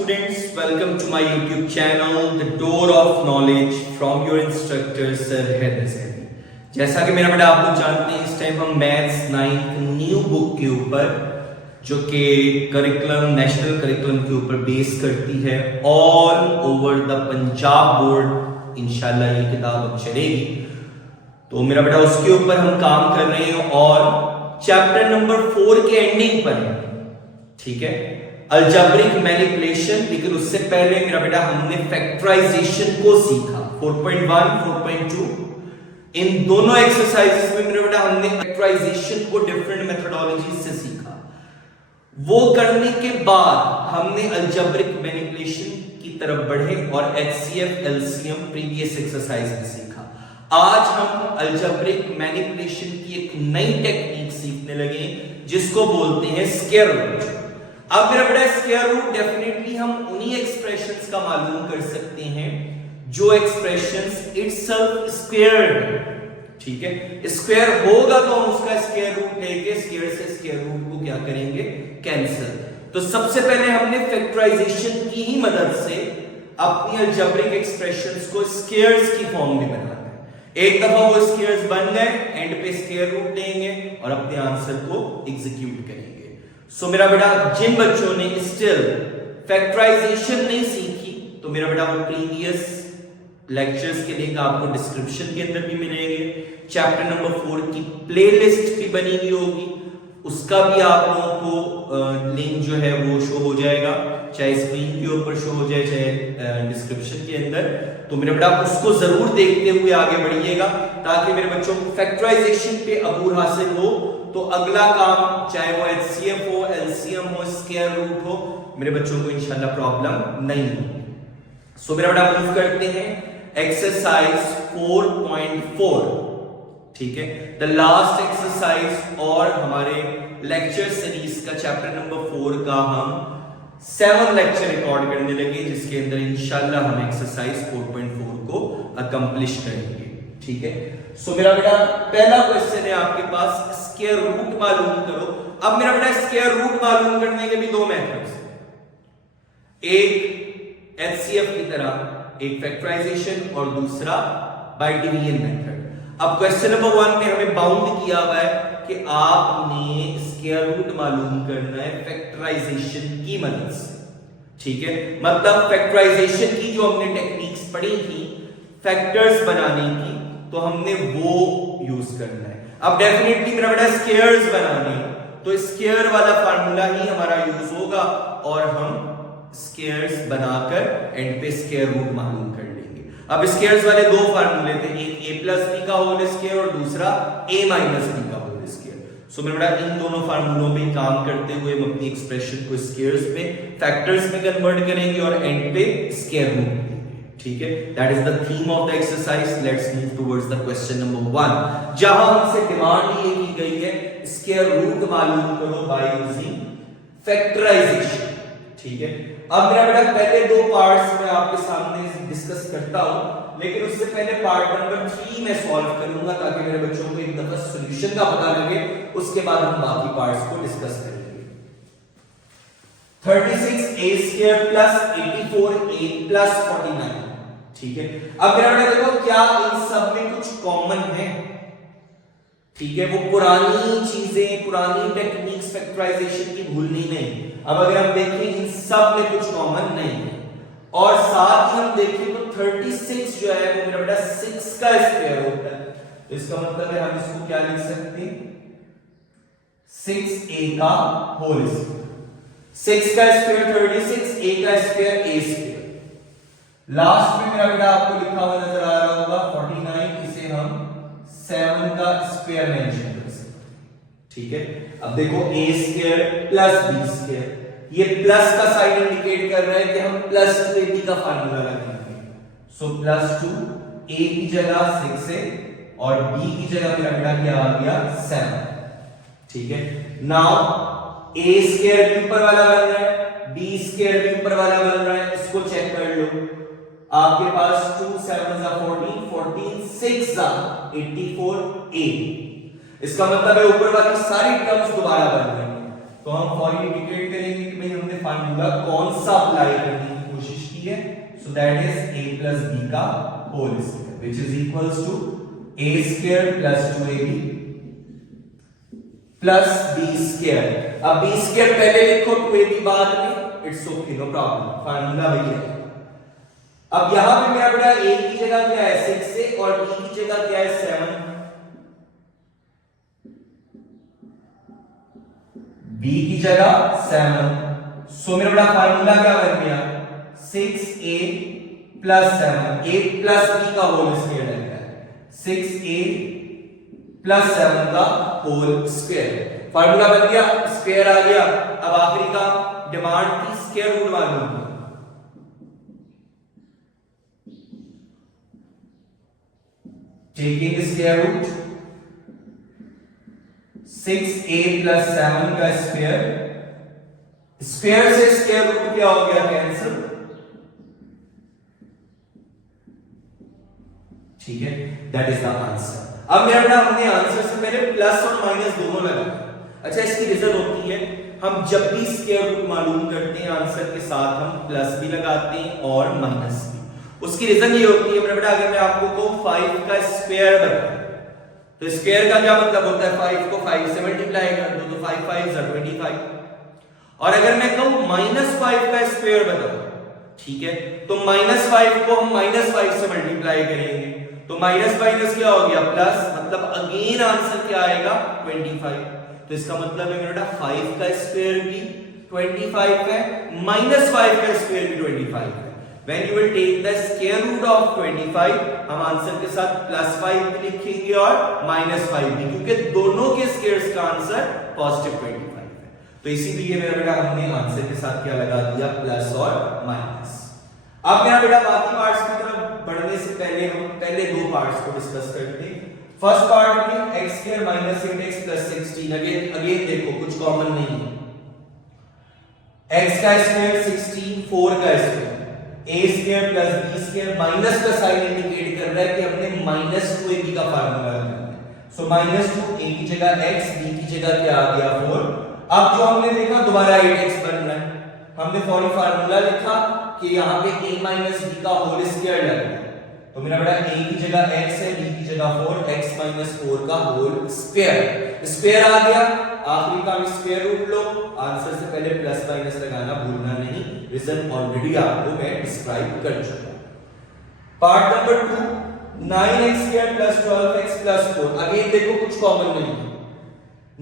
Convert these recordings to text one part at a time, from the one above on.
students, welcome to my YouTube channel, The Door of Knowledge from your instructor Sir Haider Zaidi। जैसा कि मेरा बेटा आप लोग जानते हैं, इस टाइम हम मैथ्स 9th न्यू बुक के ऊपर जो कि करिकुलम नेशनल करिकुलम के ऊपर बेस करती है all over the Punjab board, इंशाल्लाह ये किताब अब चलेगी। तो मेरा बेटा उसके ऊपर हम काम कर रहे हैं और चैप्टर नंबर 4 के एंडिंग पर है, ठीक है, अलजेब्रिक मैनिपुलेशन। लेकिन उससे पहले मेरा बेटा हमने फैक्टराइजेशन को सीखा 4.1 4.2 इन दोनों एक्सरसाइजेस में मेरा बेटा हमने फैक्टराइजेशन को डिफरेंट मेथोडोलॉजी से सीखा। वो करने के बाद हमने अलजेब्रिक मैनिपुलेशन की तरफ बढ़े और एचसीएफ एलसीएम प्रीवियस एक्सरसाइज में सीखा। आज हम अलजेब्रिक मैनिपुलेशन की एक नई टेक्निक सीखने लगे जिसको बोलते हैं स्क्वायर रूट। अब मेरा बेटा स्क्वायर रूट डेफिनेटली हम उन्हीं एक्सप्रेशंस का मालूम कर सकते हैं जो एक्सप्रेशंस इटसेल्फ स्क्वायर्ड, ठीक है। स्क्वायर होगा तो हम उसका स्क्वायर रूट लेके स्क्वायर से स्क्वायर रूट को क्या करेंगे, कैंसिल। तो सबसे पहले हमने फैक्टराइजेशन की ही मदद से अपनी अलजेब्रिक एक्सप्रेशंस को स्क्वायर्स की फॉर्म में बनाना है। एक दफा वो स्क्वायर्स बन गए, एंड पे स्क्वायर रूट लेंगे और अपने आंसर को एग्जीक्यूट करेंगे। सो मेरा बेटा जिन बच्चों ने स्टिल फैक्टराइजेशन नहीं सीखी तो मेरा बेटा वो प्रीवियस लेक्चर्स के लिंक आपको डिस्क्रिप्शन के अंदर भी मिलेंगे। चैप्टर नंबर 4 की प्लेलिस्ट भी बनी हुई होगी, उसका भी आप लोगों को लिंक जो है वो शो हो जाएगा, चाहे स्क्रीन के ऊपर शो हो जाए चाहे डिस्क्रिप्शन के अंदर। तो मेरे बेटा उसको जरूर देखते हुए आगे बढ़िएगा ताकि मेरे बच्चों को फैक्टराइजेशन पे अबूर हासिल हो। तो अगला काम चाहे वो एचसीएफ हो, एलसीएम हो, स्क्वायर रूट हो, मेरे बच्चों को इंशाल्लाह प्रॉब्लम नहीं होगी। सो मेरा बेटा मूव करते हैं एक्सरसाइज 4.4, ठीक है, द लास्ट एक्सरसाइज और हमारे लेक्चर सीरीज का चैप्टर नंबर 4 का हम 7 लेक्चर रिकॉर्ड करने लगे जिसके अंदर इंशाल्लाह हम एक्सरसाइज 4.4 को अकम्प्लिश करेंगे, ठीक है। सो मेरा बेटा पहला क्वेश्चन है आपके पास, स्क्वायर रूट मालूम करो। अब मेरा बेटा स्क्वायर रूट मालूम करने के भी दो मेथड्स हैं, एक एचसीएफ की तरह एक फैक्टराइजेशन और दूसरा बाय डिवीजन मेथड। अब क्वेश्चन नंबर 1 में हमें बाउंड किया हुआ है कि आपने स्क्वायर रूट मालूम करना है फैक्टराइजेशन की मदद से, ठीक है। मतलब फैक्टराइजेशन की जो हमने टेक्निक्स पढ़ी थी फैक्टर्स बनाने की, तो हमने वो यूज करना है। अब डेफिनेटली मेरा बेटा स्क्वायर्स बनाने तो स्क्वायर वाला फार्मूला ही हमारा यूज होगा और हम स्क्वायर्स बनाकर एंड पे स्क्वायर रूट मालूम कर लेंगे। अब स्क्वायर्स वाले दो फार्मूले थे, एक a प्लस b का होल स्क्वायर और दूसरा a माइनस b का होल स्क्वायर। सो मेरा बेटा इन दोनों फार्मूलों पे काम करते हुए हम अपनी एक्सप्रेशन को स्क्वायर्स पे फैक्टर्स में कन्वर्ट करेंगे और एंड पे स्क्वायर रूट लेंगे, ठीक है। That is the theme of the exercise. Let's move towards the question number 1 जहां हमसे डिमांड ये की गई है स्क्वायर रूट मालूम करो बाय यूजिंग फैक्टराइजेशन, ठीक है। अब मेरा बेटा पहले दो पार्ट्स मैं आपके सामने डिस्कस करता हूं, लेकिन उससे पहले पार्ट नंबर 3 में सॉल्व करूंगा ताकि मेरे बच्चों को एक दफा सॉल्यूशन का पता लगे, उसके बाद हम बाकी पार्ट्स को डिस्कस करेंगे। 36a square plus 84a plus 49, ठीक है। अब मेरा बेटा देखो क्या इन सब में कुछ कॉमन है, ठीक है। वो पुरानी चीजें पुरानी टेक्निक्स फैक्टराइजेशन की भूलनी नहीं। अब अगर हम देखें इन सब में कुछ कॉमन नहीं है और साथ ही हम देखें तो 36 जो है वो मेरा बेटा 6 का स्क्वायर होता है, तो इसका मतलब है हम इसको क्या लिख सकते हैं 6a का होल स्क्वायर। 6 का स्क्वायर 36, a का स्क्वायर a स्क्वायर। लास्ट में मेरा बेटा आपको लिखा हुआ नजर आ रहा होगा 49, इसे हम 7 का स्क्वायर मेंशन कर सकते हैं, ठीक है। अब देखो a square plus b square, ये प्लस का साइन इंडिकेट कर रहा है कि हम प्लस 2ab का फार्मूला लगाएंगे। सो प्लस 2 a की जगह 6 है और b की जगह मेरा बेटा क्या आ गया 7, ठीक है। नाउ a स्क्वायर भी ऊपर वाला बन रहा है, b स्क्वायर भी ऊपर वाला बन रहा है, इसको चेक कर लो। आपके पास 2 7 14 14 6 84a, इसका मतलब है ऊपर वाली सारी टर्म्स दोबारा बन रही हैं। तो हम फॉर इंडिकेट करेंगे कि भाई हमने फार्मूला कौन सा अप्लाई करने की कोशिश की है। So that is a plus b का whole square which is equals to a square plus 2ab plus b square. अब b स्क्वायर पहले लिखो 2ab बाद में, it's okay no problem, formula वही है। अब यहां पे मेरा बेटा a की जगह क्या है 6 से और b की जगह क्या है 7, b की जगह 7। सो मेरा बेटा फार्मूला क्या बन गया 6a plus 7, a plus b का होल स्क्वायर लगता है 6a plus 7 का होल स्क्वायर। फार्मूला बन गया, स्क्वायर आ गया। अब आखिरी का डिमांड की स्क्वायर रूट मालूम, taking square root 6a plus 7 का स्क्वायर, स्क्वायर से स्क्वायर रूट क्या हो गया कैंसिल, ठीक है, दैट इज द आंसर। अब मेरा बेटा हमने आंसर से पहले प्लस और माइनस दोनों लगाए। अच्छा इसकी रीजन होती है हम जब भी स्क्वायर रूट मालूम करते हैं आंसर के साथ हम प्लस भी लगाते हैं और माइनस भी। उसकी रीजन ये होती है मेरा बेटा अगर मैं आपको कहूं 5 का स्क्वायर बताऊं तो स्क्वायर का क्या मतलब होता है 5 को 5 से मल्टीप्लाई कर दो तो 5 5 is 25। और अगर मैं कहूं -5 का स्क्वायर बताओ, ठीक है, तो -5 को हम -5 से मल्टीप्लाई करेंगे तो माइनस माइनस क्या हो गया प्लस, मतलब अगेन आंसर क्या आएगा 25। तो इसका मतलब है मेरा 5 का स्क्वायर भी 25 है, -5 का स्क्वायर भी 25 है। When you will take the square root of 25 हम आंसर के साथ +5 भी लिखेंगे और -5 भी, क्योंकि दोनों के स्क्वायर्स का आंसर पॉजिटिव 25 है। तो इसीलिए मेरा बेटा हमने आंसर के साथ क्या लगा दिया प्लस और माइनस। अब मेरा बेटा बाकी पार्ट्स की तरफ बढ़ने से पहले हम पहले दो पार्ट्स को डिस्कस करते हैं। फर्स्ट पार्ट में x square minus 8x plus 16, again देखो कुछ कॉमन नहीं है, x का स्क्वायर 16 4 का square a square plus b square, minus का साइन इंडिकेट कर रहा है कि हमने -2ab का फार्मूला लगाना है। सो -2 a की जगह x, b की जगह क्या आ गया 4। अब जो हमने देखा दोबारा 8x बन रहा है, हमने फार्मूला लिखा कि यहाँ पे a माइनस b का होल स्क्वायर लग रहा है तो मेरा बेटा a की जगह x है, b की जगह 4, x माइनस 4 का होल स्क्वायर, स्क्वायर आ गया। आखिरी का स्क्वायर रूट लो, आंसर से पहले प्लस माइनस लगाना भूलना नहीं, रीजन ऑलरेडी आपको मैं डिस्क्राइब कर चुका। Part number 2 9x square plus 12x plus 4, again देखो कुछ कॉमन नहीं है।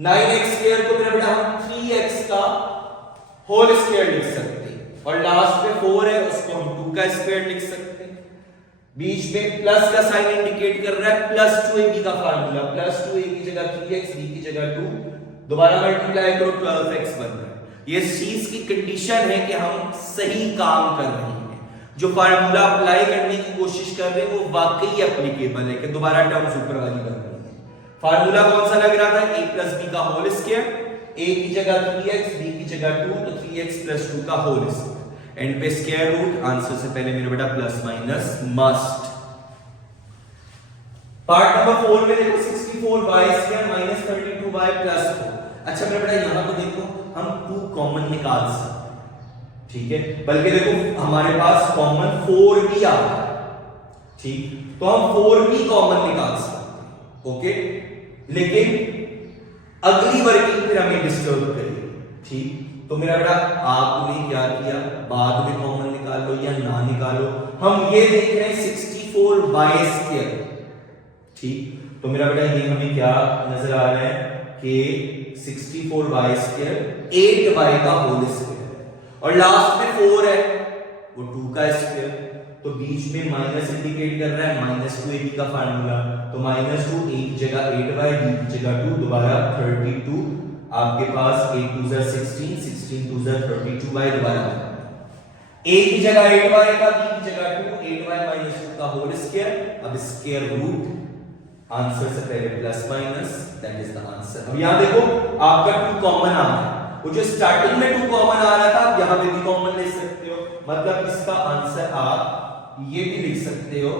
9x स्क्वायर को मेरा बेटा हम 3x का होल स्क्वायर लिख सकते हैं और लास्ट में 4 है उसको हम 2 का स्क्वायर लिख सकते हैं। बीच में प्लस का साइन इंडिकेट कर रहा है +2ab का फार्मूला, +2a की जगह 3x, b की जगह 2, दोबारा मल्टीप्लाई करो 12x बन रहा है। ये चीज की कंडीशन है कि हम सही काम कर रहे हैं, जो फार्मूला अप्लाई करने की कोशिश कर रहे हैं वो वाकई एप्लीकेबल है कि दोबारा टर्म्स ऊपर वाली बन रही है। फार्मूला कौन सा लग रहा था a + b का होल स्क्वायर, a की जगह 3x, b की जगह 2 तो 3x + 2 का होल स्क्वायर, एंड पे स्क्वायर रूट, आंसर से पहले मेरा बेटा plus minus must. Part number 4 में देखो 64y square minus 32y plus 4। अच्छा मेरा बेटा यहां तो देखो हम 2 कॉमन निकाल सकते हैं, ठीक है, बल्कि देखो हमारे पास कॉमन 4 भी आ रहा है, ठीक, तो हम 4 भी कॉमन निकाल सकते हैं, ओके, लेकिन अगली वर्किंग फिर हमें डिस्टर्ब करेगी, ठीक। तो मेरा बेटा आपने क्या किया, बाद में कॉमन निकाल लो या ना निकालो, हम ये देख रहे हैं 64y स्क्वायर, ठीक, तो मेरा बेटा ये हमें क्या नजर आ रहा है कि 64y स्क्वायर 8y का होल स्क्वायर और लास्ट में 4 है वो 2 का स्क्वायर, तो बीच में माइनस इंडिकेट कर रहा है -2ab का फार्मूला, तो -2 a की जगह 8y, b की जगह 2, दोबारा 32, आपके पास 8 2 16, 16 2 32y, दोबारा a की जगह 8y का, b की जगह 2, 8y - 2 का होल स्क्वायर। अब स्क्वायर रूट, आंसर से पहले plus minus, that is the answer. अब यहां देखो आपका 2 कॉमन आ रहा है, वो जो स्टार्टिंग में 2 कॉमन आ रहा था आप यहां पे भी कॉमन ले सकते हो, मतलब इसका आंसर आप ये भी लिख सकते हो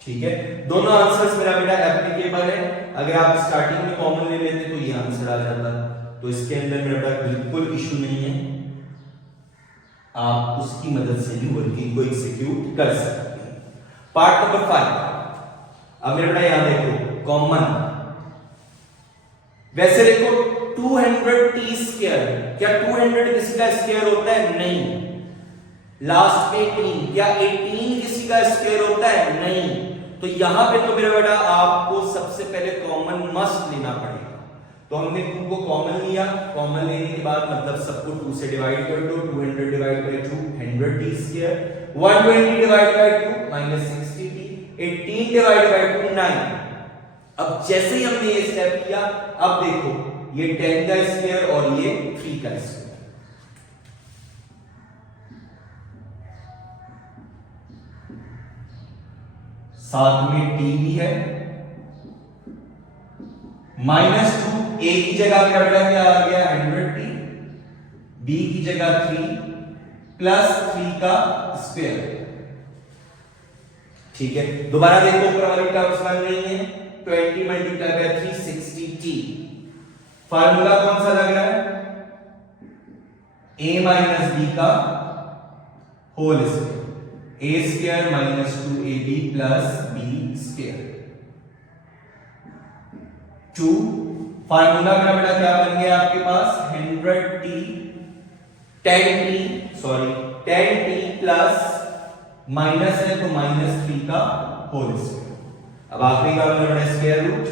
ठीक है, दोनों आंसर्स मेरा बेटा एप्लीकेबल है। अगर आप स्टार्टिंग में कॉमन ले लेते तो ये आंसर आ जाता, तो इसके अंदर मेरा बेटा बिल्कुल इशू नहीं है, आप उसकी मदद से भी वर्किंग को एग्जीक्यूट कर सकते हैं। पार्ट नंबर 5, अब मेरा बेटा यहां देखो कॉमन, वैसे देखो 200t स्क्वायर, क्या 200 किसी का स्क्वायर होता है? नहीं। लास्ट में 18, क्या 18 किसी का स्क्वायर होता है? नहीं। तो यहां पे तो मेरा बेटा आपको सबसे पहले कॉमन मस्ट लेना पड़ेगा। तो हमने 2 को कॉमन लिया, कॉमन लेने के बाद मतलब सबको 2 से डिवाइड कर दो, 200 divide by 2 100t square, 120 divide by 2 -60t, 18 divide by 2 9। अब जैसे ही हमने ये स्टेप किया, अब देखो ये 10 का स्क्वायर और ये 3 का स्क्वायर, साथ में t भी है, -2, a की जगह मेरा बेटा क्या आ गया 100t, b की जगह 3 प्लस 3 का स्क्वायर। ठीक है, दोबारा देखो ऊपर वाली टर्म्स बन रही है, 20 मल्टीप्लाई बाय 3 60t। फार्मूला कौन सा लग रहा है? a माइनस b का whole square, a square minus 2ab plus b square 2। Formula मेरा बेटा क्या बन गया आपके पास 10t प्लस माइनस है तो -3 का होल स्क्वायर। अब आखिरी का मेरा बेटा स्क्वायर रूट,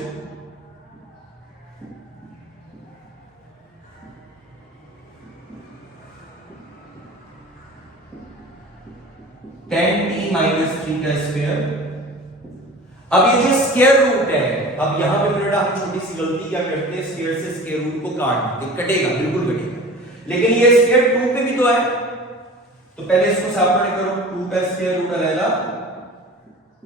-10t माइनस 3 का स्क्वायर। अब ये जो स्क्वायर रूट है, अब यहां पे मेरा हम छोटी सी गलती क्या करते हैं, स्क्वायर से स्क्वायर रूट को काट देते, कटेगा बिल्कुल कटेगा, लेकिन ये स्क्वायर 2 पे भी तो है, तो पहले इसको सेपरेट करो, 2 का स्क्वायर रूट अलग,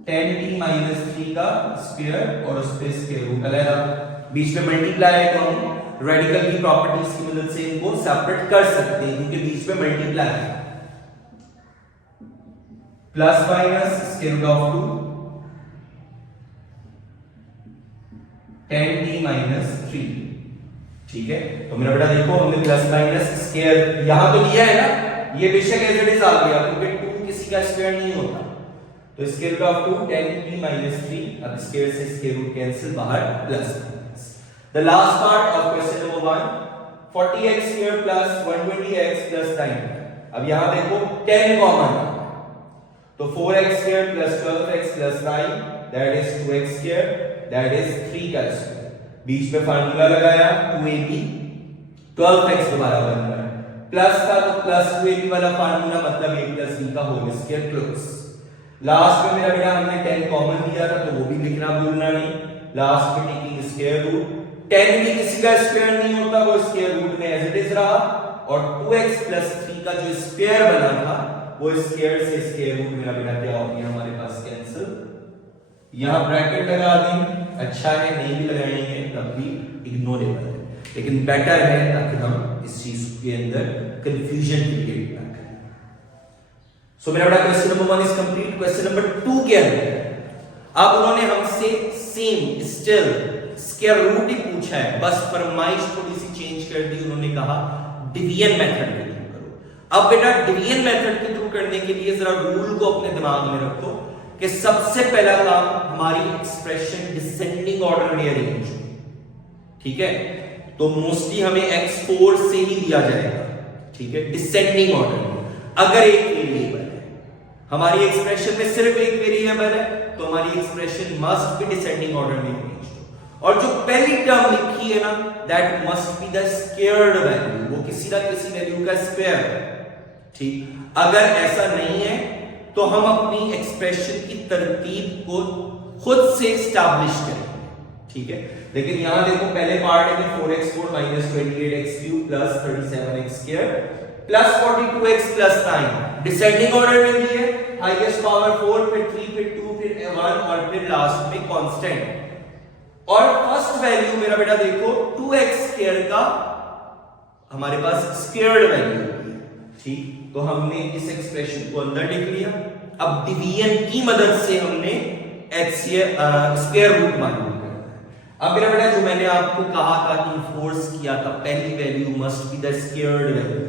10t माइनस 3 का स्क्वायर और उस पे स्क्वायर रूट अलग, बीच में मल्टीप्लाई है तो हम रेडिकल की प्रॉपर्टीज की मदद से इनको सेपरेट कर सकते हैं क्योंकि बीच में मल्टीप्लाई है, plus minus square root of 2 10t minus 3। ठीक है, तो मेरा बेटा देखो हमने प्लस माइनस स्क्वायर यहां तो लिया है ना, ये बेशक एज इट इज आ गया क्योंकि 2 किसी का स्क्वायर नहीं होता, तो square root of 2 10t minus 3, अब स्क्वायर से स्क्वायर रूट कैंसिल, बाहर plus minus. The last part of question number 1, 40x square plus 120x plus 9। अब यहां देखो 10 कॉमन, तो 4x square plus 12x plus 9 that is 2x square that is 3 का square, बीच में formula लगाया 2ab, 12x दोबारा बन रहा है, प्लस का तो प्लस 2ab वाला फार्मूला मतलब a प्लस b का होल स्क्वायर क्लोज। लास्ट में मेरा बेटा हमने 10 कॉमन लिया था तो वो भी लिखना भूलना नहीं, लास्ट में टेकिंग स्क्वायर रूट, 10 भी किसी का स्क्वायर नहीं होता, वो स्क्वायर रूट में एज इट इज रहा, और 2x प्लस 3 का जो स्क्वायर बना था वो स्क्वायर से स्क्वायर रूट मेरा बेटा क्या हो गया हमारे पास कैंसिल, यहां ब्रैकेट लगा दें, अच्छा है, नहीं भी लगाएंगे तब भी इग्नोरेबल है, लेकिन बेटर है ताकि हम इस चीज के अंदर कंफ्यूजन क्रिएट ना करें। सो मेरा बेटा question number 1 is complete. Question number 2 के अंदर अब उन्होंने हमसे सेम स्टिल स्क्वायर रूट ही पूछा है, बस फरमाइश थोड़ी सी चेंज कर दी, उन्होंने कहा डिवीजन मेथड के थ्रू करो। अब बेटा डिवीजन मेथड के थ्रू करने के लिए जरा रूल को अपने दिमाग में रखो कि सबसे पहला काम हमारी एक्सप्रेशन डिसेंडिंग ऑर्डर में अरेंज हो, ठीक है, तो मोस्टली हमें x4 से ही दिया जाएगा, ठीक है, डिसेंडिंग ऑर्डर में। अगर एक वेरिएबल है, हमारी एक्सप्रेशन में सिर्फ एक वेरिएबल है, तो हमारी expression must be descending order में अरेंज हो, और जो पहली टर्म लिखी है ना that must be the squared value, वो किसी ना किसी वैल्यू का स्क्वायर है, ठीक। अगर ऐसा नहीं है तो हम अपनी एक्सप्रेशन की तरतीब को खुद से एस्टैब्लिश करेंगे, ठीक है। लेकिन यहां देखो पहले पार्ट है कि 4x4 28x3 plus 37x2 plus 42x plus 9 descending order में भी है, हाईएस्ट पावर 4 फिर 3 फिर 2 फिर 1 और फिर लास्ट में कांस्टेंट, और फर्स्ट वैल्यू मेरा बेटा देखो 2x2 का हमारे पास स्क्वायर्ड वैल्यू है, ठीक। तो हमने इस एक्सप्रेशन को अंदर लिख लिया। अब डिवीजन की मदद से हमने स्क्वायर रूट मालूम करना है। अब मेरा बेटा जो मैंने आपको कहा था कि फोर्स किया था पहली value must be the squared value,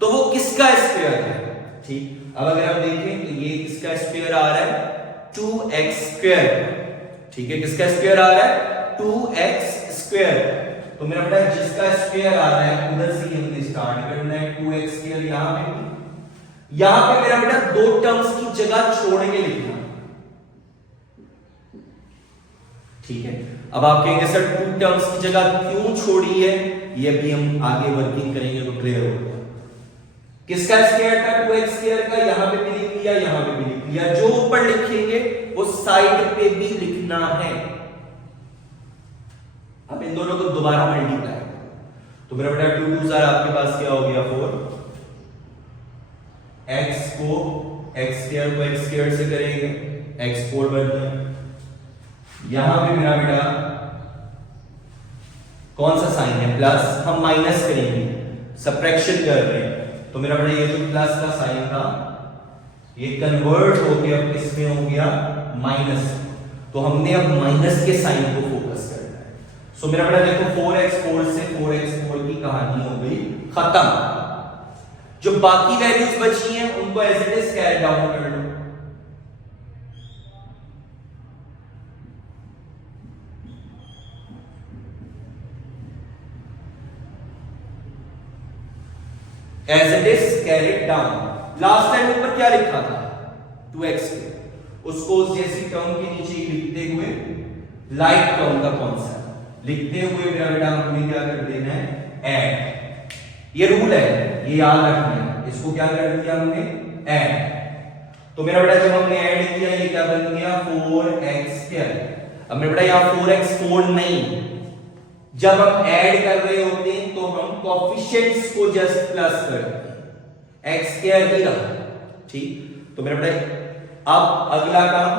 तो वो किसका स्क्वायर है? ठीक, अब अगर हम देखें तो ये किसका स्क्वायर आ रहा है? 2x square. ठीक है, किसका स्क्वायर आ रहा है? 2x square. तो मेरा बेटा जिसका स्क्वायर आ रहा है उधर से ही हमने स्टार्ट करना है। 2x स्क्वायर यहां पे मेरा बेटा दो टर्म्स की जगह छोड़ के लिखना। ठीक है, अब आप कहेंगे सर टू टर्म्स की जगह क्यों छोड़ी है? ये भी हम आगे वर्किंग करेंगे तो क्लियर होगा। किसका स्क्वायर था? 2x स्क्वायर का। यहां पे भी लिख लिया, यहां पे भी लिख लिया। जो ऊपर लिखेंगे वो साइड पे भी लिखना है। अब इन दोनों को दोबारा मल्टीप्लाई, तो मेरा बेटा 2 2 आपके पास क्या हो गया? 4। x को x स्क्वायर को x स्क्वायर से करेंगे, x 4 बन गया। यहां पे मेरा बेटा कौन सा साइन है? प्लस। हम माइनस करेंगे, सबट्रैक्शन कर रहे हैं, तो मेरा बेटा ये जो प्लस का साइन था ये कन्वर्ट होके अब किसमें हो गया? माइनस। तो हमने अब माइनस के साइन को फोकस करना है। सो मेरा बेटा देखो 4x4 से 4x4 की कहानी हो गई खत्म। जो बाकी वैल्यूज बची हैं उनको as it is carry down कर लो। As it is carried down. Last time ऊपर क्या लिखा था? 2x, उसको उस जैसी टर्म के नीचे ही लिखते हुए लाइक टर्म का कॉन्सेप्ट लिखते हुए मेरा बेटा हमने क्या कर देना है? ऐड। ये रूल है, ये याद रखना है। इसको क्या कर दिया हमने? ऐड। तो मेरा बेटा जब हमने ऐड किया ये क्या बन गया? 4x square. अब मेरा बेटा यहां 4x4 नहीं, जब हम ऐड कर रहे होते हैं तो हम कोएफिशिएंट्स को जस्ट प्लस करते हैं, x स्क्वायर ही रहा। ठीक, तो मेरा बेटा अब अगला काम,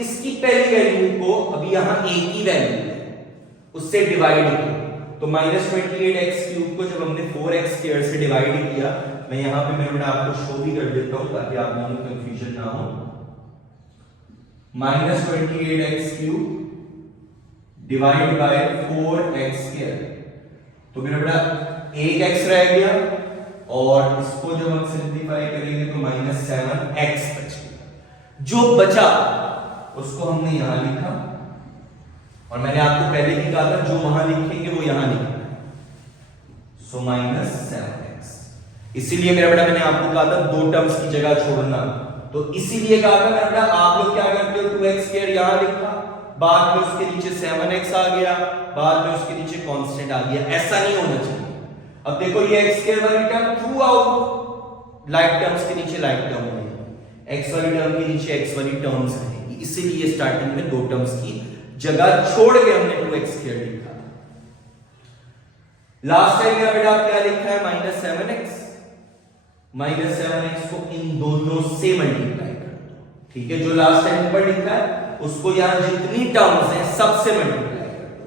इसकी पहली वैल्यू को अभी यहां a की वैल्यू है उससे डिवाइड करो। तो -28x³ को जब हमने 4x स्क्वायर से डिवाइड किया, मैं यहां पे मेरा बेटा आपको शो भी कर देता हूं ताकि आप लोगों को कंफ्यूजन ना हो। -28x³ divide by 4x square, तो मेरा बेटा एक x रह गया और इसको जब हम सिंपलीफाई करेंगे तो -7x बच गया। जो बचा उसको हमने यहां लिखा और मैंने आपको पहले भी कहा था जो वहां लिखेंगे वो यहां लिखना है। सो -7x। इसीलिए मेरा बेटा मैंने आपको कहा था दो टर्म्स की जगह छोड़ना, तो इसीलिए कहा था मेरा बेटा आप लोग क्या करते हो? 2x स्क्वायर यहां लिखा, बाद में उसके नीचे 7x आ गया, बाद में उसके नीचे कांस्टेंट आ गया। ऐसा नहीं होना चाहिए। अब देखो ये x स्क्वायर वाली term through out like terms के नीचे लाइक टर्म रहेगी, x वाली टर्म के नीचे x वाली टर्म्स रहेगी। इसीलिए स्टार्टिंग में दो टर्म्स की जगह छोड़ के हमने 2x स्क्वायर लिखा। लास्ट टाइम मेरा बेटा क्या लिखा है? -7x। -7x को इन दोनों से मल्टीप्लाई कर दो। ठीक है, जो लास्ट टाइम ऊपर लिखा है उसको यहां जितनी टर्म्स हैं सबसे मल्टीप्लाई कर दो।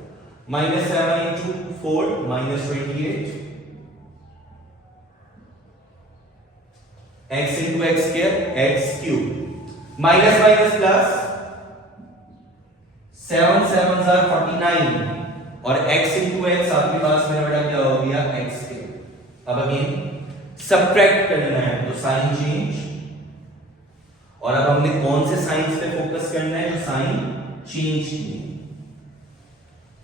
-7 × 4 -28, x × x square x³ minus minus plus 7 7 49 और x × x आपके पास मेरा बेटा क्या हो गया? x²। अब अगेन सबट्रैक्ट करना है तो साइन चेंज, और अब हमने कौन से साइंस पे फोकस करना है? जो साइन चेंज किए।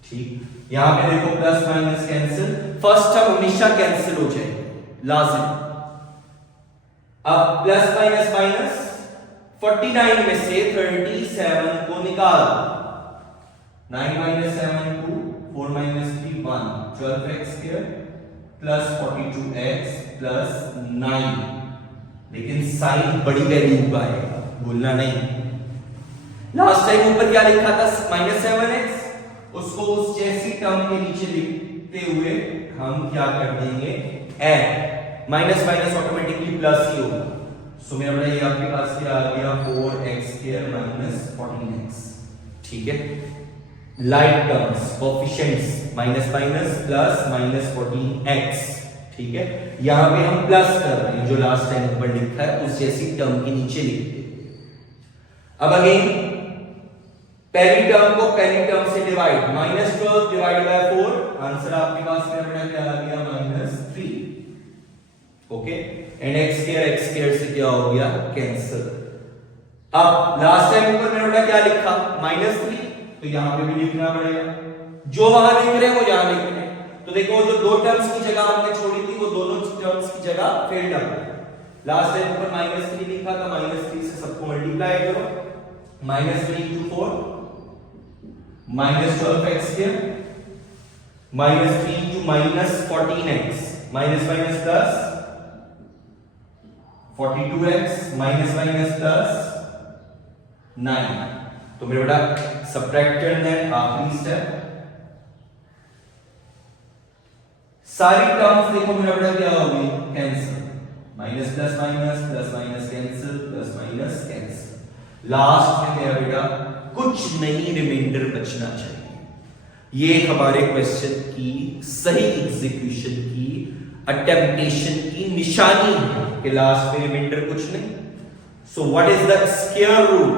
ठीक, यहां पे देखो plus minus cancel, first term हमेशा कैंसिल हो जाए लाजिम। अब प्लस माइनस माइनस 49 में से 37 को निकाल, 9 - 7 2 4 - 3 1 12x² प्लस 42x प्लस 9। लेकिन साइन बड़ी वैल्यू का आएगा, भूलना नहीं। लास्ट टाइम ऊपर क्या लिखा था? -7x, उसको उस जैसी टर्म के नीचे लिखते हुए हम क्या कर देंगे? Add. Minus minus automatically plus ही होगा। सो मेरा बेटा ये आपके पास क्या आ गया? 4x² - 14x। ठीक है, like terms coefficients minus minus plus -14x। ठीक है, यहां पे हम प्लस कर रहे हैं, जो लास्ट टाइम ऊपर लिखा है उस जैसी टर्म के नीचे लिखते हैं। अब अगेन पहली टर्म को पहली टर्म से डिवाइड, -12 डिवाइड बाय 4, आंसर आपके पास मेरा बेटा क्या आ गया -3। ओके, एंड x स्क्वायर से क्या हो गया कैंसिल। अब लास्ट टाइम ऊपर मेरा बेटा क्या लिखा -3, तो यहां पे भी लिखना पड़ेगा, जो वहां लिख रहे हैं वो यहां लिख रहे हैं। तो देखो जो दो टर्म्स की जगह हमने छोड़ी थी वो दोनों टर्म्स की जगह फिर डबल। लास्ट टाइम ऊपर -3 लिखा था, -3 से सबको मल्टीप्लाई करो, -3 into 4 -12x square, -3 into -14x, minus minus plus 42x, minus minus plus 9। तो मेरे बेटा सब्ट्रैक्ट करना है, आखिरी स्टेप। सारी टर्म्स देखो मेरा बेटा क्या होगी cancel, minus plus minus, plus minus cancel, plus minus cancel. Last में मेरा बेटा कुछ नहीं रिमाइंडर बचना चाहिए। ये हमारे क्वेश्चन की सही एग्जीक्यूशन की, अटेम्प्टेशन की निशानी है कि लास्ट में रिमाइंडर कुछ नहीं। So what is the square root,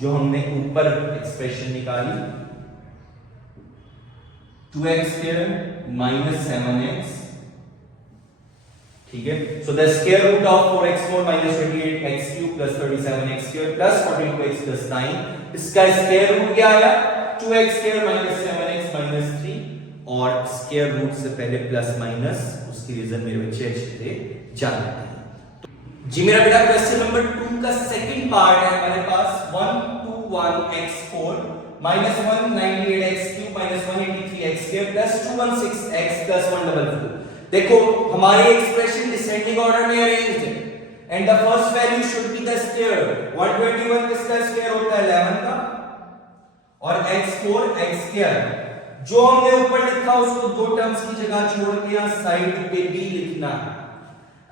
जो हमने ऊपर एक्सप्रेशन निकाली, 2x square minus 7x, ठीक है। So the square root of 4x more minus 28x cube plus 37x square plus 42x plus 9, इसका स्क्वायर रूट क्या आया 2x square minus 7x minus 3, और स्क्वायर रूट से पहले प्लस माइनस, उसकी reason मेरे बच्चे अच्छे से जानते हैं। जी मेरा बेटा क्वेश्चन नंबर 2 का सेकंड पार्ट है हमारे पास, 121x4 minus 198x cube minus 183x square plus 216x plus 144। देखो हमारी एक्सप्रेशन डिसेंडिंग ऑर्डर में अरेंज्ड है, and the first value should be the square. 121 किसका स्क्वायर होता है 11 का, और x4 x स्क्वायर, जो हमने ऊपर लिखा उसको दो टर्म्स की जगह छोड़ के यहां साइड पे भी लिखना है।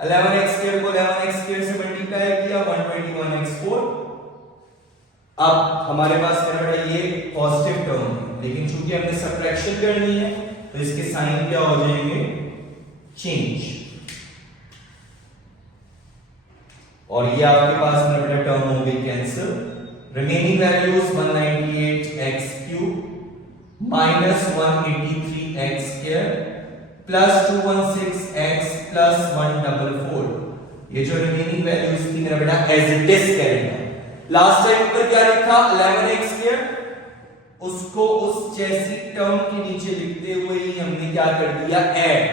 11x स्क्वायर को 11x स्क्वायर से मल्टीप्लाई किया, 121x4। अब हमारे पास मेरा बेटा ये पॉजिटिव टर्म है, लेकिन चूंकि हमने सब्ट्रैक्शन करनी है तो इसके साइन क्या हो जाएंगे चेंज, और ये आपके पास मेरा बेटा टर्म हो गई cancel. Remaining values 198x cube minus 183x square plus 216x plus 144, ये जो रिमेनिंग वैल्यूज थी मेरा बेटा एज इट इज करेंगे। लास्ट टाइम ऊपर क्या लिखा 11x स्क्वायर, उसको उस जैसी टर्म के नीचे लिखते हुए ही हमने क्या कर दिया add,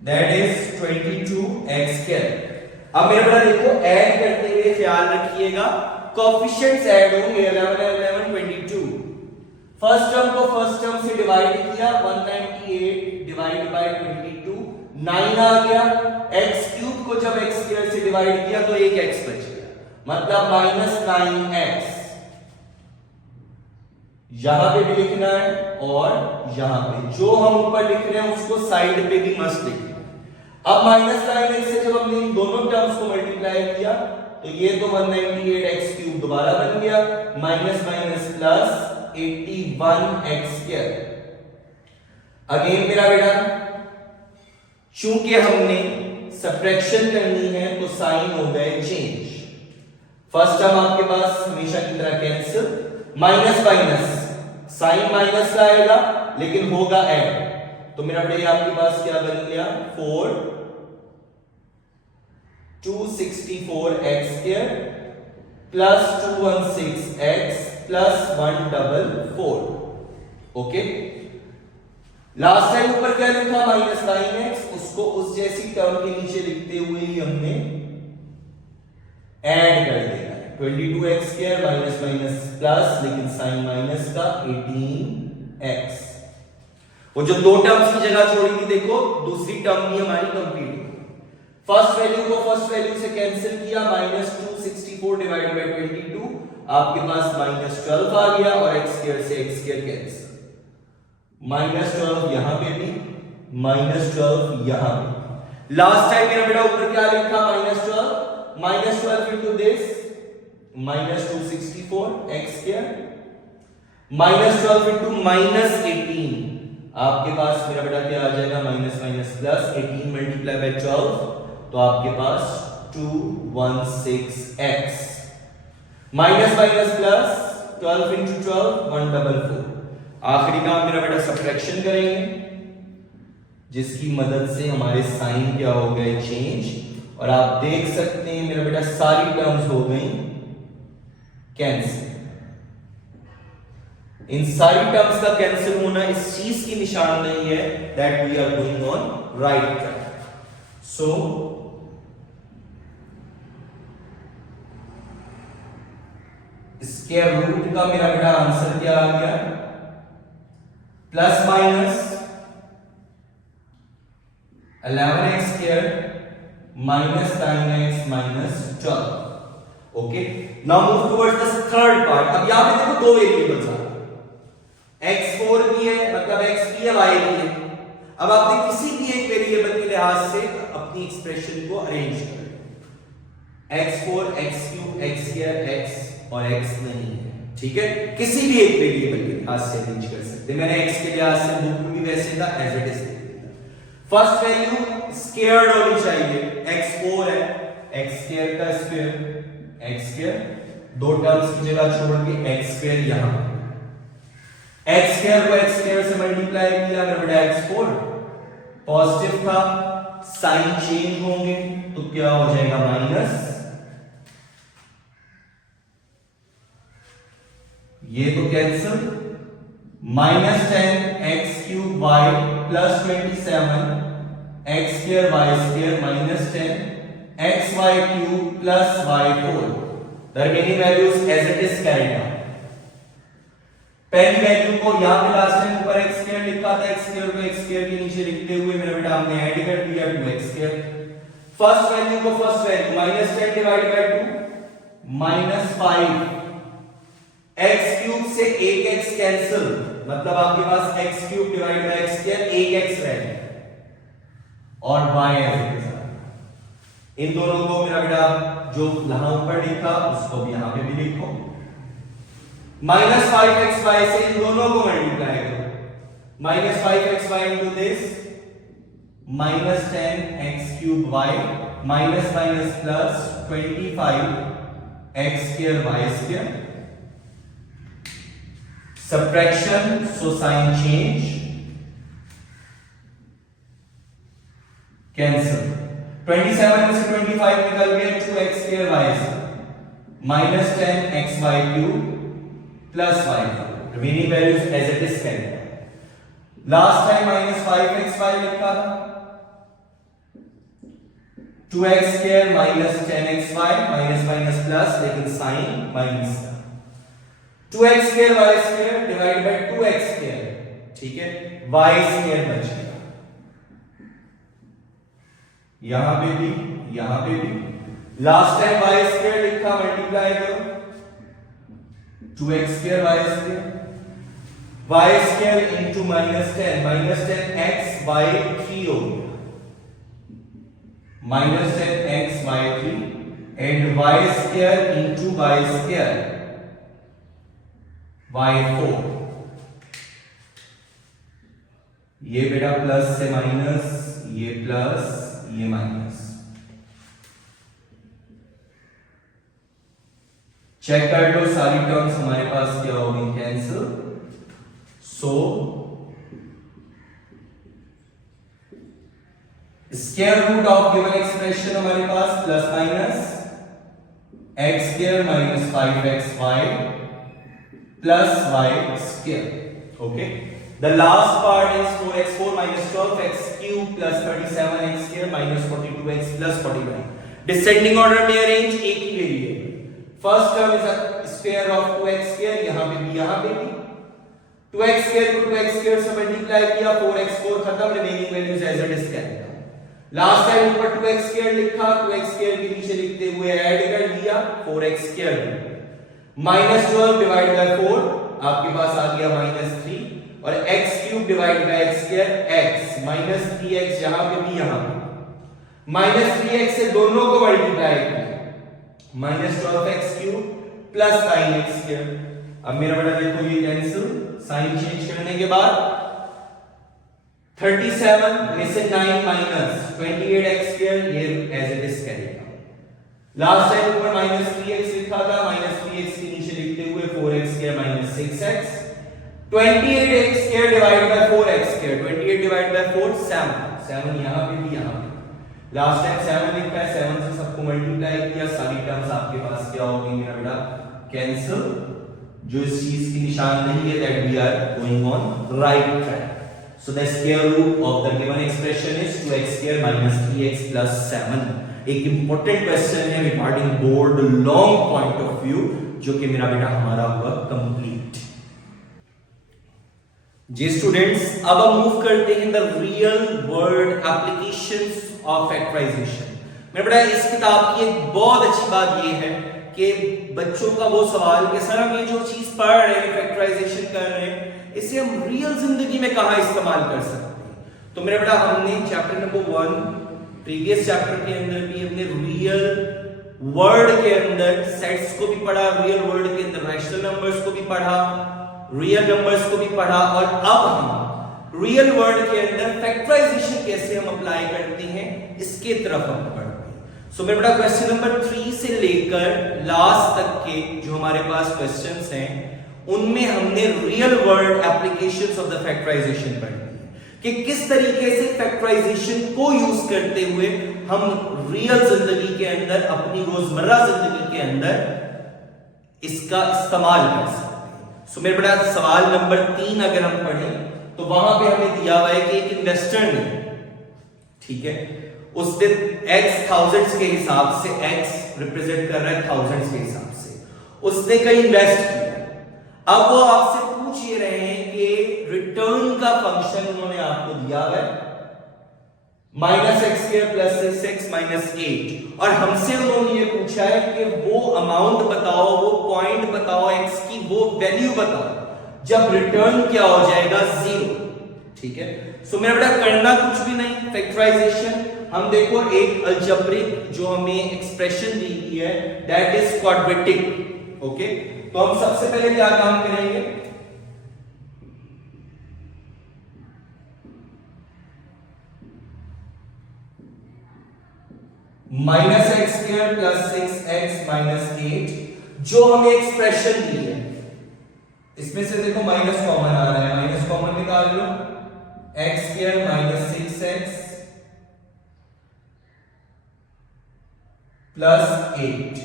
that is 22x square. अब मेरा बेटा देखो ऐड करते हुए ख्याल रखिएगा कोएफिशिएंट्स ऐड होंगे, 11 11 22। फर्स्ट टर्म को फर्स्ट टर्म से डिवाइड किया, 198 डिवाइड बाय 22 9 आ गया। x क्यूब को जब x स्क्वायर से डिवाइड किया तो एक x बच गया, मतलब -9x। यहां पे भी लिखना है और यहां पे, जो हम ऊपर लिख रहे हैं उसको साइड पे भी मस्त लिखना है। अब -9x से जब हमने इन दोनों टर्म्स को मल्टीप्लाई किया तो ये तो 198x क्यूब दोबारा बन गया, minus minus plus 81x square. Again मेरा बेटा चूंकि हमने सब्ट्रैक्शन करनी है तो साइन हो गए चेंज। फर्स्ट टर्म आपके पास हमेशा की तरह cancel, minus minus sign minus का आएगा लेकिन होगा ऐड, तो मेरा बेटा ये आपके पास क्या बन गया 4 264x square plus 216x plus 144। Okay, last time ऊपर क्या लिखा -9x, उसको उस जैसी टर्म के नीचे लिखते हुए ही हमने ऐड कर देना है, 22x square minus minus plus, लेकिन साइन माइनस का 18x। वो जो दो टर्म्स की जगह छोड़ी थी देखो दूसरी टर्म भी हमारी कंप्लीट हो गई। फर्स्ट वैल्यू को फर्स्ट वैल्यू से कैंसिल किया, -264 डिवाइड बाय 22, आपके पास -12 आ गया, और x स्क्वायर से x स्क्वायर कैंसिल, -12 यहां पे भी, -12 यहां पे। लास्ट टाइम मेरा बेटा ऊपर क्या लिखा -12 into this -264x square, -12 into -18, आपके पास मेरा बेटा क्या आ जाएगा minus minus plus, 18 multiply by 12, तो आपके पास 216x, minus minus plus 12 into 12 144। आखिरी काम मेरा बेटा सब्ट्रैक्शन करेंगे, जिसकी मदद से हमारे साइन क्या हो गए चेंज, और आप देख सकते हैं मेरा बेटा सारी टर्म्स हो गई कैंसिल। इन सारी टर्म्स का कैंसिल होना इस चीज की निशान नहीं है that we are going on right track. So square root का मेरा बेटा आंसर क्या आ गया, plus minus 11x square minus 9x minus 12। Okay, now move towards the third part. अब यहां पे देखो दो वेरिएबल्स आ रहे हैं, x4 भी है मतलब x भी है, y भी है। अब आपने किसी भी एक वेरिएबल के लिहाज से अपनी एक्सप्रेशन को अरेंज कर x4 x3 x square x और x नहीं है, ठीक है, किसी भी एक वेरिएबल के लिहाज से अरेंज कर सकते हैं। मैंने x के लिहाज से बुक में भी वैसे था as it is. First value squared होनी चाहिए, x4 है x स्क्वायर का स्क्वायर x स्क्वायर, दो टर्म्स की जगह छोड़ के x स्क्वायर, यहां x स्क्वायर को x स्क्वायर से मल्टीप्लाई किया, मेरा बेटा x4 पॉजिटिव था, साइन चेंज होंगे तो क्या हो जाएगा माइनस, ये तो cancel, minus 10 x cube y plus 27 x square y square minus 10 xy cube plus y4। The remaining values as it is carried out. पहली वैल्यू को यहां पे लास्ट टाइम ऊपर x स्क्वायर लिखा था, x स्क्वायर को x स्क्वायर के नीचे लिखते हुए मेरा बेटा हमने ऐड कर दिया 2x स्क्वायर। फर्स्ट वैल्यू को first value minus 10 divide by 2 minus 5, x cube से 1x कैंसिल, मतलब आपके पास x cube divide by x square 1x रह गया और y है। इन दोनों को मेरा बेटा जो यहां ऊपर लिखा उसको भी यहां पे भी लिखो, माइनस 5xy से इन दोनों को मल्टीप्लाई करो, minus 5xy into this minus 10x cube y minus minus plus 25x square y square, subtraction so sign change, cancel, 27 में से 25 निकल गया, 2x square y square minus 10xy cube plus y4, remaining values as it is carry. Last time minus 5xy लिखा था, 2x square minus 10xy minus minus plus, लेकिन sign minus का, 2x square y square divide by 2x square, ठीक है, y square बच गया, यहां पे भी लास्ट टाइम y स्क्वायर लिखा, मल्टीप्लाई करो 2x square y square into minus 10 x y 3 हो गया, minus 10 x y 3 and y square into y square y4। ये बेटा प्लस से माइनस, ये प्लस ये माइनस, चेक कर लो सारी टर्म्स हमारे पास क्या होगी cancel. So square root of given expression हमारे पास plus minus x square minus 5xy plus y square. Okay, the last part is 4x4 minus 12x cube plus 37x square minus 42x plus 49। Descending order में arrange एक ही variable, first term is a square of 2x square, यहां पे भी 2x square को 2x square से multiply किया, 4x4 खत्म, remaining values as it is carry. Last time ऊपर 2x स्क्वायर लिखा, 2x स्क्वायर के नीचे लिखते हुए ऐड कर दिया 4x square, minus 12 divide by 4 आपके पास आ गया माइनस 3, और x cube divide by x square x minus 3x, यहां पे भी माइनस 3x से दोनों को मल्टीप्लाई किया, minus 12x cube plus 9x square. अब मेरा बेटा देखो ये कैंसिल, साइन चेंज करने के बाद 37 में से 9 माइनस 28x स्क्वायर, ये एज इट इज करेगा। लास्ट टाइम ऊपर माइनस 3x लिखा था, माइनस 3x के नीचे लिखते हुए 4x square minus 6x. 28x square divided by 4x square. 28 divided by 4 7. 7 यहाँ पे भी यहाँ पे। लास्ट टाइम 7 लिखा है, 7 से सबको मल्टीप्लाई किया, सारी टर्म्स आपके पास क्या हो गई मेरा बेटा? कैंसिल। जो इस चीज की निशान नहीं है, that we are going on right track. So the square root of the given expression is 2x square minus 3x plus 7. एक important question है regarding board long point of view, जो कि मेरा बेटा हमारा हुआ complete। जी स्टूडेंट्स, अब हम मूव करते हैं the real world applications of factorization। मेरा बेटा इस किताब की एक बहुत अच्छी बात ये है कि बच्चों का वो सवाल कि सर हम ये जो चीज पढ़ रहे हैं, फैक्टराइजेशन कर रहे हैं, इसे हम रियल जिंदगी में कहां इस्तेमाल कर सकते हैं? तो मेरा बेटा हमने चैप्टर नंबर 1 प्रीवियस चैप्टर के अंदर भी हमने रियल वर्ल्ड के अंदर सेट्स को भी पढ़ा, रियल वर्ल्ड के अंदर रैशनल नंबर्स को भी पढ़ा, रियल नंबर्स को भी पढ़ा, और अब हम रियल वर्ल्ड के अंदर फैक्टराइजेशन कैसे हम अप्लाई करते हैं इसके तरफ हम पढ़ते हैं। सो मेरा बेटा क्वेश्चन नंबर 3 से लेकर लास्ट तक के जो हमारे पास क्वेश्चंस हैं उनमें हमने real world applications of the factorization पढ़ी कि किस तरीके से फैक्टराइजेशन को यूज करते हुए हम रियल जिंदगी के अंदर, अपनी रोजमर्रा जिंदगी के अंदर इसका इस्तेमाल कर सकते हैं। सो मेरे बेटा सवाल नंबर 3 अगर हम पढ़ें तो वहां पे हमें दिया हुआ है कि एक इन्वेस्टर ने, ठीक है, उसने x थाउजेंड्स के हिसाब से, x रिप्रेजेंट कर रहा है थाउजेंड्स के हिसाब से, उसने कहीं इन्वेस्ट किया। अब वो आपसे पूछ ये रहे हैं कि रिटर्न का फंक्शन उन्होंने आपको दिया है -x square plus 6x minus 8, और हमसे उन्होंने ये पूछा है कि वो अमाउंट बताओ, वो पॉइंट बताओ, x की वो वैल्यू बताओ जब रिटर्न क्या हो जाएगा 0। ठीक है, सो मेरा बेटा करना कुछ भी नहीं, फैक्टराइजेशन हम देखो एक अलजेब्रिक जो हमें एक्सप्रेशन दी गई है दैट इज क्वाड्रेटिक। ओके, तो हम सबसे पहले क्या काम करेंगे, -x square plus 6x minus 8 जो हमें एक्सप्रेशन दी है, इसमें से देखो माइनस कॉमन आ रहा है, माइनस कॉमन निकाल लो, x square minus 6x plus 8।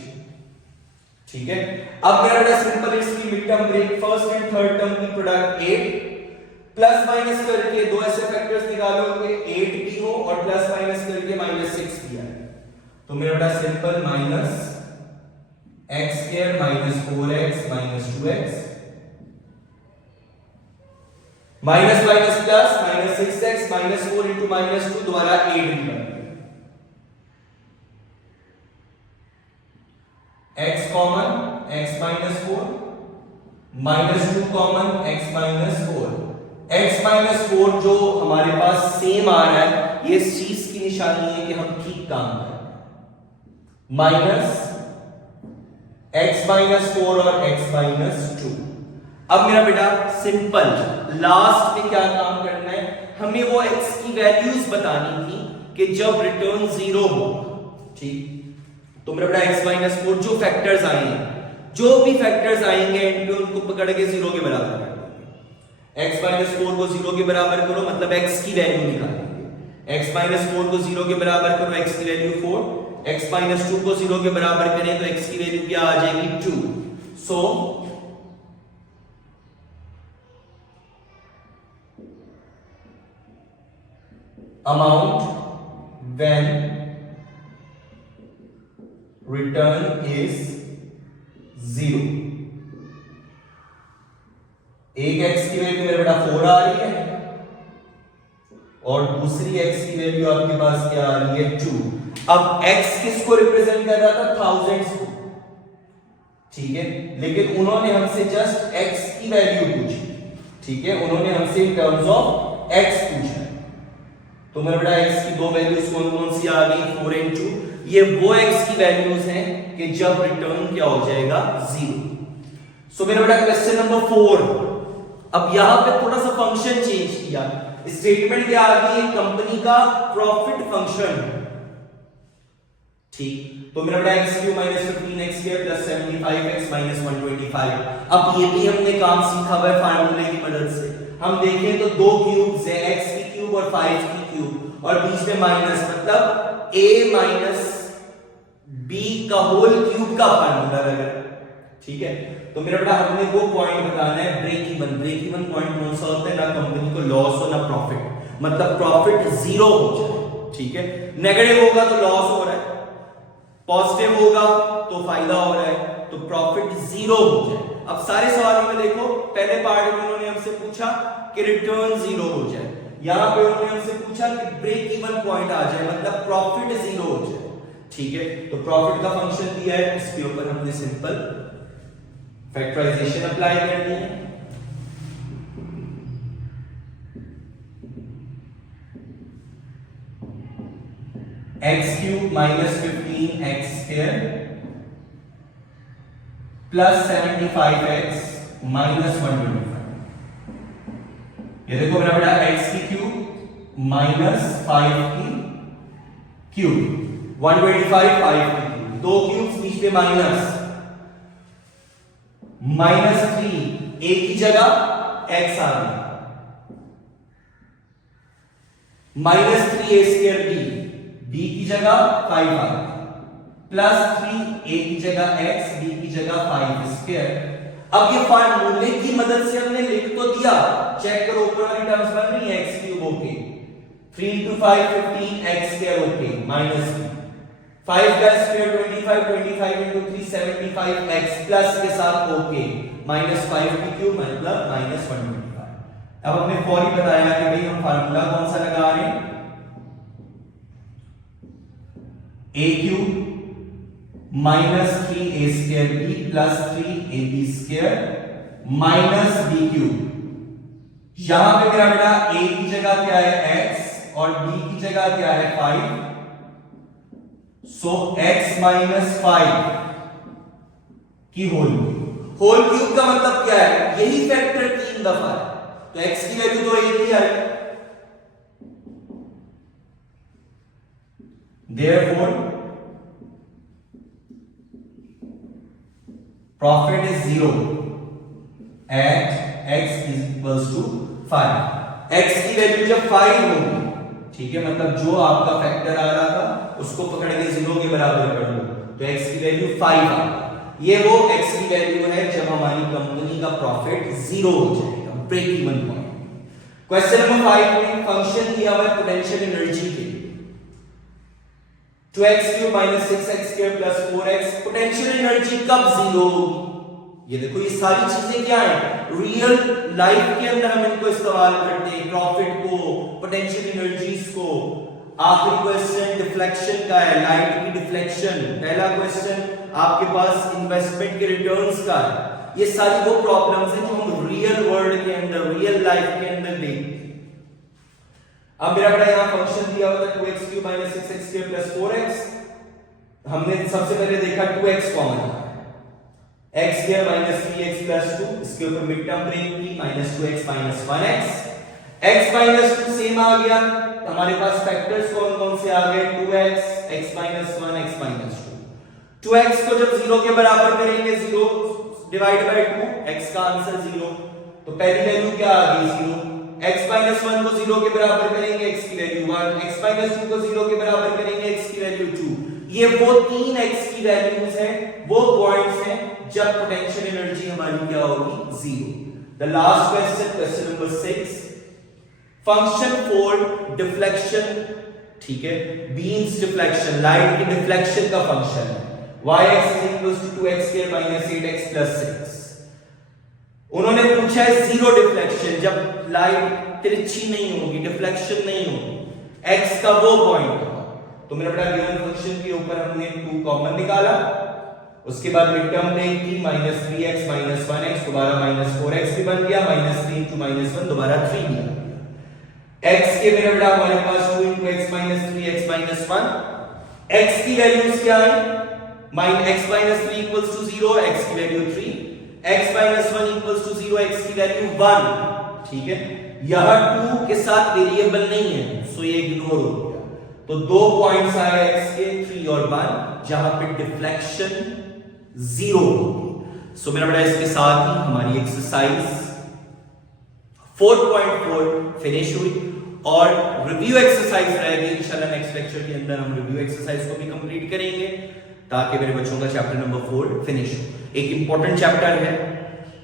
ठीक है, अब मेरा बेटा सिंपल इसकी mid term break, first and third term की प्रोडक्ट 8 प्लस माइनस करके दो ऐसे फैक्टर्स निकालो कि 8 भी हो और प्लस माइनस करके -6 भी आए, तो मेरा बेटा simple minus x square minus 4x minus 2x minus minus plus -6x minus 4 into -2 द्वारा 8 भी बन गया, x common x minus 4 -2 common x minus 4, x minus 4 जो हमारे पास सेम आ रहा है, ये इस चीज की निशानी है कि हम ठीक काम कर रहे हैं, माइनस x माइनस 4 और x माइनस 2। अब मेरा बेटा सिंपल लास्ट में क्या काम करना है, हमें वो x की वैल्यूज बतानी थी कि जब रिटर्न 0 हो। ठीक, तो मेरा बेटा x माइनस 4 जो फैक्टर्स आएंगे, जो भी फैक्टर्स आएंगे एंड पे उनको पकड़ के 0 के बराबर कर देंगे। x माइनस 4 को 0 के बराबर करो मतलब x की वैल्यू निकालेंगे, x माइनस 4 को 0 के बराबर करो, x की वैल्यू 4, x माइनस 2 को 0 के बराबर करें तो x की वैल्यू क्या आ जाएगी 2। सो amount when return is 0, एक x की वैल्यू मेरे बेटा 4 आ रही है और दूसरी x की वैल्यू आपके पास क्या आ रही है 2। अब x किसको रिप्रेजेंट कर रहा था, थाउजेंड्स को, ठीक है, लेकिन उन्होंने हमसे जस्ट x की वैल्यू पूछी, ठीक है, उन्होंने हमसे इन टर्म्स ऑफ x पूछा। तो मेरे बेटा x की दो वैल्यूज कौन कौन सी आ गई, 4 and 2, ये वो x की वैल्यूज हैं कि जब रिटर्न क्या हो जाएगा 0। सो मेरा बेटा क्वेश्चन नंबर 4, अब यहां पे थोड़ा सा फंक्शन चेंज किया, स्टेटमेंट के आगे कंपनी का प्रॉफिट फंक्शन, ठीक, तो मेरा बेटा x cube minus 15x square plus 75x minus 125। अब ये भी हमने काम सीखा हुआ है फार्मूले की मदद से। हम देखें तो दो क्यूब्स है, x की क्यूब और 5 की क्यूब, और बीच में माइनस, मतलब a माइनस b का होल क्यूब का फार्मूला लग रहा है। ठीक है, तो मेरा बेटा हमने वो पॉइंट बताना है break even. Break even point कौन सा होता है? ना कंपनी को लॉस हो ना प्रॉफिट, मतलब प्रॉफिट जीरो हो जाए। ठीक है, नेगेटिव होगा तो लॉस हो रहा है, पॉजिटिव होगा तो फायदा हो रहा है, तो प्रॉफिट जीरो हो जाए। अब सारे सवालों में देखो, पहले पार्ट में उन्होंने हमसे पूछा कि रिटर्न जीरो हो जाए, यहां पे उन्होंने हमसे पूछा कि ब्रेक इवन पॉइंट आ जाए, मतलब प्रॉफिट जीरो हो जाए। ठीक है, तो प्रॉफिट का फंक्शन दिया है, इसके ऊपर हमने सिंपल फैक्टराइजेशन अप्लाई करनी है। x cube minus 15x square plus 75x minus 125। ये देखो मेरा बेटा x की क्यूब माइनस 5 की क्यूब, 125 5 की क्यूब, दो क्यूब्स बीच में माइनस, माइनस 3 a की जगह x आ गया, माइनस 3a स्क्वायर b की जगह 5 आ गया, प्लस 3a की जगह x b की जगह 5 स्क्वायर। अब ये फार्मूले की मदद से हमने लिख तो दिया, चेक करो ऊपर वाली टर्म्स बन रही है, x cube okay, 3 into 5 15 x square okay, minus 5 का स्क्वायर 25, 25 into 3 75 x प्लस के साथ ओके, माइनस 5 की क्यूब मतलब माइनस 125। अब हमने फौरी बताया कि भाई हम फार्मूला कौन सा लगा रहे हैं, a cube minus 3a square b plus 3ab square minus b cube. यहां पे मेरा बेटा a की जगह क्या है x और b की जगह क्या है 5, सो x माइनस 5 की होल क्यूब। होल क्यूब का मतलब क्या है? यही फैक्टर 3 दफा है, तो x की वैल्यू तो एक ही है, therefore profit is 0 at x is equals to 5। x की वैल्यू जब 5 होगी, ठीक है, मतलब जो आपका फैक्टर आ रहा था उसको पकड़ के 0 के बराबर कर दो, तो x की वैल्यू 5 आ गई। ये वो x की वैल्यू है जब हमारी कंपनी का प्रॉफिट 0 हो जाएगा, break even point. Question number 5 में फंक्शन दिया हुआ है पोटेंशियल एनर्जी के, 2x cube minus 6x square plus 4x। Potential energy कब जीरो होगी? ये देखो, ये सारी चीजें क्या है, रियल लाइफ के अंदर हम इनको इस्तेमाल करते हैं, प्रॉफिट को, पोटेंशियल एनर्जीज को। आखिरी क्वेश्चन डिफ्लेक्शन का है, लाइट की डिफ्लेक्शन। पहला क्वेश्चन आपके पास इन्वेस्टमेंट के रिटर्न्स का है। ये सारी वो प्रॉब्लम्स हैं जो हम रियल वर्ल्ड के अंदर, रियल लाइफ के अंदर देखते हैं। अब मेरा बेटा यहां फंक्शन दिया हुआ था 2x cube minus 6x square plus 4x। हमने सबसे पहले देखा 2x कॉमन है, x square minus 3x plus 2, इसके ऊपर मिड टर्म ब्रेक की, minus 2x minus 1x, x minus 2 same आ गया। हमारे पास फैक्टर्स कौन कौन से आ गए, 2x, x minus 1, x minus 2। 2x को जब 0 के बराबर करेंगे, 0 डिवाइड बाय 2, x का आंसर 0, तो पहली वैल्यू क्या आ गई 0। x माइनस 1 को 0 के बराबर करेंगे, x की वैल्यू 1, x माइनस 2 को 0 के बराबर करेंगे, x की वैल्यू 2। ये वो तीन x की वैल्यूज हैं, वो पॉइंट्स हैं जब पोटेंशियल एनर्जी हमारी क्या होगी, 0। The last question, question number 6, function for deflection, ठीक है, बीम्स डिफ्लेक्शन, लाइट की डिफ्लेक्शन का फंक्शन है, yx is equals to 2x square minus 8x plus 6। उन्होंने पूछा है जीरो डिफ्लेक्शन, जब लाइट तिरछी नहीं होगी, डिफ्लेक्शन नहीं होगी, x का वो पॉइंट होगा। तो मेरा बेटा गिवन फंक्शन के ऊपर हमने 2 कॉमन निकाला, उसके बाद मिड टर्म ब्रेक की, माइनस 3x माइनस 1x, दोबारा माइनस 4x भी बन गया, माइनस 3 into माइनस 1, दोबारा 3 भी बन गया। x के मेरा बेटा हमारे पास 2 into x minus 3x minus 1, x की वैल्यूज क्या है, x minus 3 equals to 0, x की value 3, x minus 1 equals to 0, x की वैल्यू 1। ठीक है, यह 2 के साथ वेरिएबल नहीं है, सो ये इग्नोर हो गया। तो 2 पॉइंट्स आए x के 3 और 1, जहां पे डिफ्लेक्शन 0 होगी। सो मेरा बेटा इसके साथ ही हमारी एक्सरसाइज 4.4 फिनिश हुई और रिव्यू एक्सरसाइज रहेगी। इंशाल्लाह नेक्स्ट लेक्चर के अंदर हम रिव्यू एक्सरसाइज को भी कंप्लीट करेंगे ताकि मेरे बच्चों का चैप्टर नंबर 4 फिनिश हो। एक इंपॉर्टेंट चैप्टर है,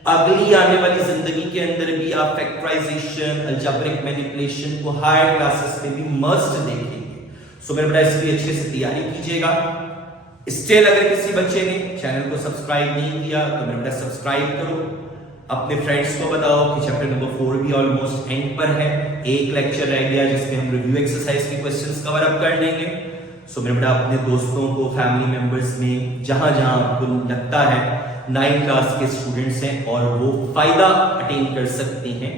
अगली आने वाली जिंदगी के अंदर भी आप फैक्टराइजेशन, अलजेब्रिक मैनिपुलेशन को हायर क्लासेस में भी मस्ट देखेंगे। सो मेरे बेटा इसकी अच्छे से तैयारी कीजिएगा। स्टिल अगर किसी बच्चे ने चैनल को सब्सक्राइब नहीं किया तो मेरे बेटा सब्सक्राइब करो, अपने फ्रेंड्स को बताओ कि चैप्टर नंबर 4 भी ऑलमोस्ट एंड पर है। एक लेक्चर रह गया जिसमें हम रिव्यू एक्सरसाइज के क्वेश्चंस कवर अप कर लेंगे। सो मेरे बेटा अपने दोस्तों को, फैमिली मेंबर्स में जहां जहां आपको लगता है 9th क्लास के स्टूडेंट्स हैं और वो फायदा अटेन कर सकते हैं,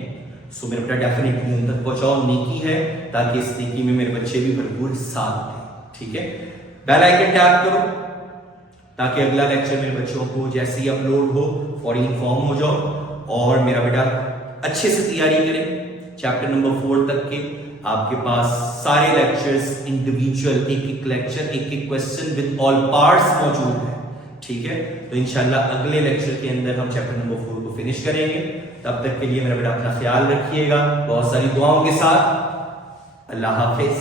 सो मेरे बेटा डेफिनेटली उन तक पहुंचाओ। नेकी है ताकि इस नेकी में मेरे बच्चे भी भरपूर साथ दें। ठीक है, बेल आइकन टैप करो ताकि अगला लेक्चर मेरे बच्चों को जैसे ही अपलोड हो फौरी इन्फॉर्म हो जाओ। और मेरा बेटा अच्छे से तैयारी करें, चैप्टर नंबर 4 तक के आपके पास सारे लेक्चर्स इंडिविजुअल, एक लेक्चर, एक क्वेश्चन विद ऑल पार्ट्स मौजूद है। ठीक है, तो इंशाल्लाह अगले लेक्चर के अंदर हम चैप्टर नंबर 4 को फिनिश करेंगे। तब तक के लिए मेरा बेटा अपना ख्याल रखिएगा, बहुत सारी दुआओं के साथ। अल्लाह हाफिज।